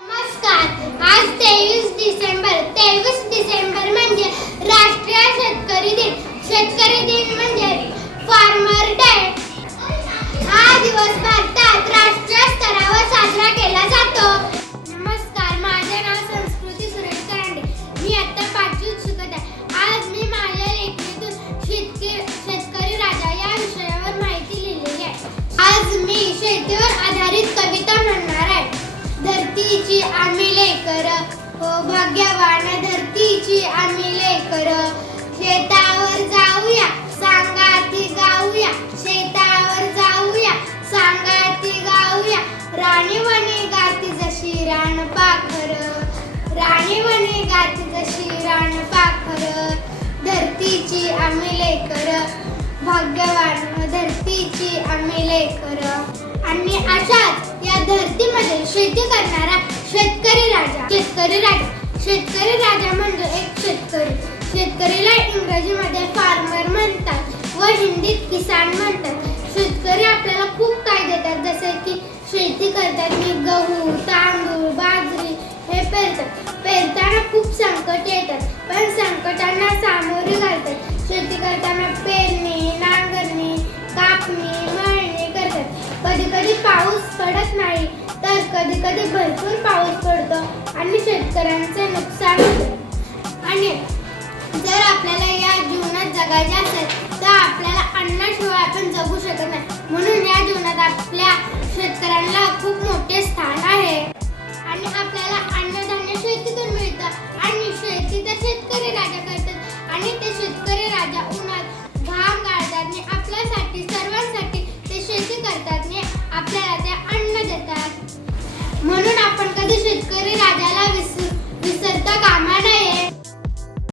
नमस्कार. आज 23 डिसेंबर म्हणजे राष्ट्रीय शेतकरी दिन. शेतकरी दिन म्हणजे फार्मर डे. हा दिवस भारतात राष्ट्रीय स्तरावर साजरा केला जातो. नमस्कार, माझे नाव संस्कृती सुरेश करांडे. मी आता 5वीत शिकत आहे. आज मी माझ्या लेखणीतून शेतकरी राजा या विषयावर माहिती लिहिलेली आहे. आज मी शेतीवर आधारित कविता म्हणणार आहे. धरतीची आम्ही लेकर, हो भाग्यवान धरतीची आम्ही लेकर. शेतावर जाऊया, सांगाती गाऊया. शेतावर जाऊया, सांगाती गाऊया. राणी म्हणे गाती जशी रानपाखर. राणी म्हणे गाती जशी रानपाखर. धरतीची आम्ही लेकर, भाग्यवान धरतीची आम्ही लेकर. आणि अशाच या धरतीमध्ये शेती करणारा शेतकरी राजा. शेतकरी राजा म्हणजे एक शेतकरी. शेतकरीला इंग्रजीमध्ये फार्मर म्हणतात व हिंदीत किसान म्हणतात. शेतकरी आपल्याला खूप काय देतात, जसे की शेती करताना गहू, तांदूळ, बाजरी हे पेरतात. पेरताना खूप संकट येतात, पण संकटांना सामोरे घालतात. शेती करताना पेरणी, नांगरणी, कापणी, मळणी करतात. कधी कधी पाऊस पडत नाही, तर कधी कधी भरपूर पाऊस पडतो आणि शेतकऱ्यांचे नुकसान होते. आणि जर आपल्याला या जीवनात जगायचे असेल तर आपल्याला अन्नाशिवाय आपण जगू शकत नाही. म्हणून या जीवनात आपल्या शेतकऱ्यांना